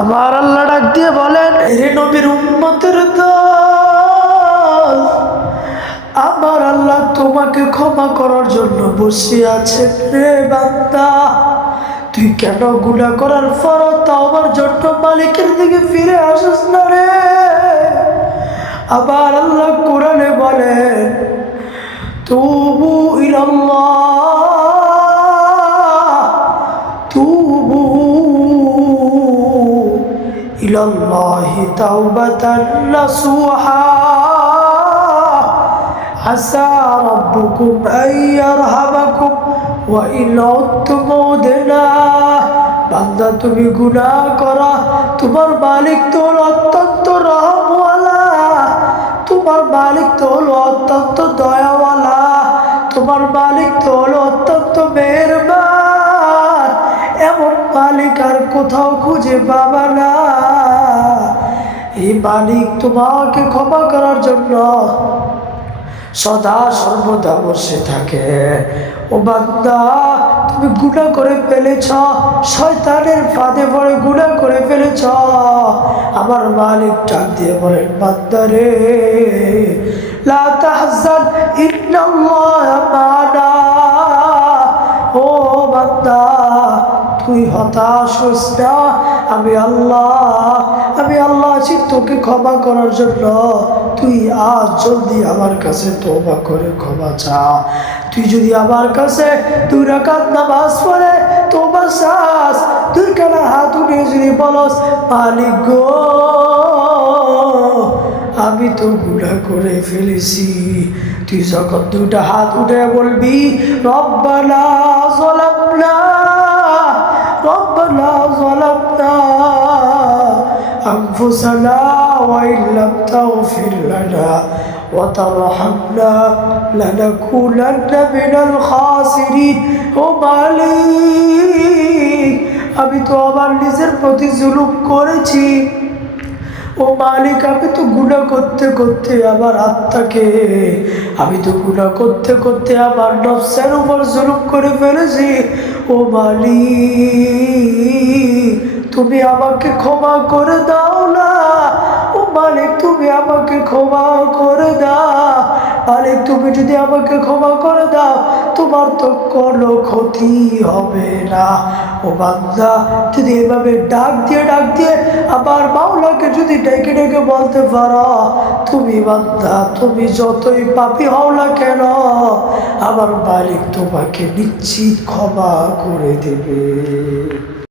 আমার আল্লাহ ডাক দিয়ে বলেন, হে নবীর উম্মতের দল, আমার আল্লাহ তোমাকে ক্ষমা করার জন্য বসে আছেন রে বান্দা। তুই কেন গুনাহ করার পর তওবার জন্য মালিকের দিকে ফিরে আসিস না রে? আবার আল্লাহ কোরআনে বলেন, তুবু ইলাল্লাহ, তুবু ইলাল্লাহি তাওবাতান নাসুহা আসা রাব্বুকুম আইয়ারহামাকুম ওয়া ইন উদতুম উদনা। বান্দা তুমি গুনাহ করা, তোমার মালিক তো অত্যন্ত রহমওয়ালা, তোমার মালিক তো হলো অত্যন্ত দয়াওয়ালা, তোমার মালিক তো হলো অত্যন্ত মেহেরবান। এমন মালিক আর কোথাও খুঁজে পাবা না। এই মালিক তোমাকে ক্ষমা করার জন্য সদা সর্বদা বসে থাকে। ও বান্দা, তুমি গুনাহ করে ফেলেছ, শয়তানের ফাঁদে পড়ে গুনাহ করে ফেলেছ। আমার মালিক ডাক দিয়ে বলেন, বান্দা রে, লা তাহজান ইন্নাল্লাহা মা'ানা। ও বান্দা, তুই হতাশ হইস না, আমি আল্লাহ আছি তোকে ক্ষমা করার জন্য। তুই আজ জলদি আমার কাছে তওবা করে ক্ষমা চা। তুই যদি আমার কাছে 2 রাকাত নামাজ পড়ে তওবা চাস, 2 কানা হাত উঠে যদি বলস, মালিক গো, আমি তো গুনাহ করে ফেলেছি। তুই যখন 2টা হাত উঠে বলবি, রব্বানা যালামনা আনফুসানা ওয়া ইল্লাম তাগফির লানা ওয়া তারহামনা লানাকুনান্না মিনাল খাসিরিন। ও মালিক, আমি তো আমার নিজের প্রতি জুলুম করেছি। ও মালিক, আমি তো গুনাহ করতে করতে আমার আত্মাকে, আমি তো গুনাহ করতে করতে আমার নফসের উপর জুলুম করে ফেলেছি। ও মালিক, তুমি আমাকে ক্ষমা করে দাও না। ও মালিক, তুমি আমাকে ক্ষমা করে দাও। মালিক, তুমি যদি আমাকে ক্ষমা করে দাও, তোমার তো কোনো ক্ষতি হবে না। ও বান্দা, যদি এভাবে ডাক দিয়ে আবার মাওলাকে যদি ডেকে ডেকে বলতে পারো, তুমি বান্দা, তুমি যতই পাপী হও না কেন, আমার মালিক তোমাকে নিশ্চিত ক্ষমা করে দেবে।